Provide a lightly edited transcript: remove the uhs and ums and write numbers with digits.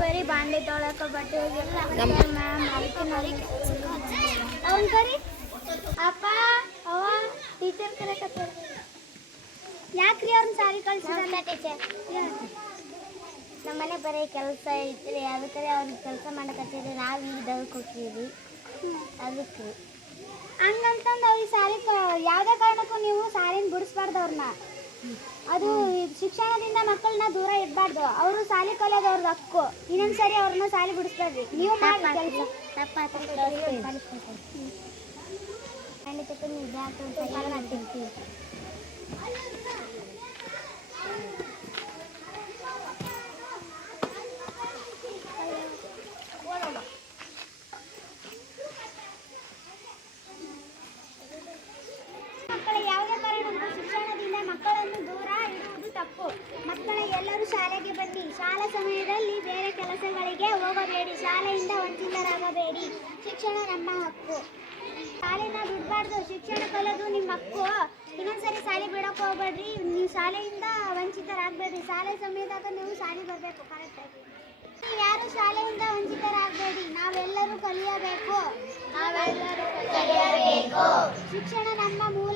ಬರೀ ಬಾಂಡೆ ತೊಳಕ ಬಟ್ಟೆ ಅವನ್ ಕರಿ ಅಪ್ಪ ಅವ ಟೀಚರ್ ಕರೆಕತ್ತಾರ. ಯಾಕ್ರಿ ಅವ್ರನ್ನ ಸಾರಿ ಕಳ್ಸಿದ್ರಲ್ಲ ಟೀಚರ್? ನಮ್ಮನೆ ಬರೀ ಕೆಲಸ ಐತ್ರಿ, ಅದಕ್ಕೆ ಅವ್ರಿಗೆ ಕೆಲಸ ಮಾಡಕತ್ತೀರಿ. ನಾವು ಈಗ ದವಕ್ಕೆ ಹೋಗ್ತೀವಿ ಅದಕ್ಕೆ ಹಂಗಂತಂದು ಅವ್ರಿಗೆ ಸಾರಿ ಯಾವುದೇ ಕಾರಣಕ್ಕೂ ನೀವು ಸಾರಿನ ಬಿಡಿಸ್ಬಾರ್ದು ಅವ್ರನ್ನ. ಅದು ಶಿಕ್ಷಣದಿಂದ ಮಕ್ಕಳನ್ನ ದೂರ ಇಡಬಾರ್ದು. ಅವರು ಸಾಲಿ ಕಲಿಯೋದು ಅವ್ರದ್ದು ಹಕ್ಕು. ಇನ್ನೊಂದು ಸರಿ ಅವ್ರನ್ನ ಸಾಲಿ ಬಿಡಿಸ್ಬಾರ್ರಿ. ನೀವು ಮಾಡಿ ಕೆಲಸ ಮಾಡ್ತಿರ್ತೀವಿ. ಮಕ್ಕಳ ಯಾವುದೇ ಕಾರಣಕ್ಕೂ ಶಿಕ್ಷಣದಿಂದ ಮಕ್ಕಳನ್ನು ದೂರ ಇಡುವುದು ತಪ್ಪು. ಮಕ್ಕಳ ಎಲ್ಲರೂ ಶಾಲೆಗೆ ಬನ್ನಿ. ಶಾಲಾ ಸಮಯದಲ್ಲಿ ಬೇರೆ ಕೆಲಸಗಳಿಗೆ ಹೋಗಬೇಡಿ. ಶಾಲೆಯಿಂದ ವಂಚಿತರಾಗಬೇಡಿ. ಶಿಕ್ಷಣ ನಮ್ಮ ಹಕ್ಕು. ಶಾಲೆನ ಬಿಡಬಾರ್ದು. ಶಿಕ್ಷಣ ಕಲಿಯೋದು ನಿಮ್ಮ ಹಕ್ಕು. ಇನ್ನೊಂದ್ಸರಿ ಶಾಲೆ ಬಿಡೋಕೆ ಹೋಗ್ಬೇಡ್ರಿ. ನೀವು ಶಾಲೆಯಿಂದ ವಂಚಿತರಾಗಬೇಡ್ರಿ. ಶಾಲೆ ಸಮಯದಾಗ ನೀವು ಶಾಲೆ ಬರಬೇಕು ಕರೆಕ್ಟಾಗಿ. ಯಾರು ಶಾಲೆಯಿಂದ ವಂಚಿತರಾಗಬೇಡಿ. ನಾವೆಲ್ಲರೂ ಕಲಿಯಬೇಕು. ಶಿಕ್ಷಣ ನಮ್ಮ ಮೂಲ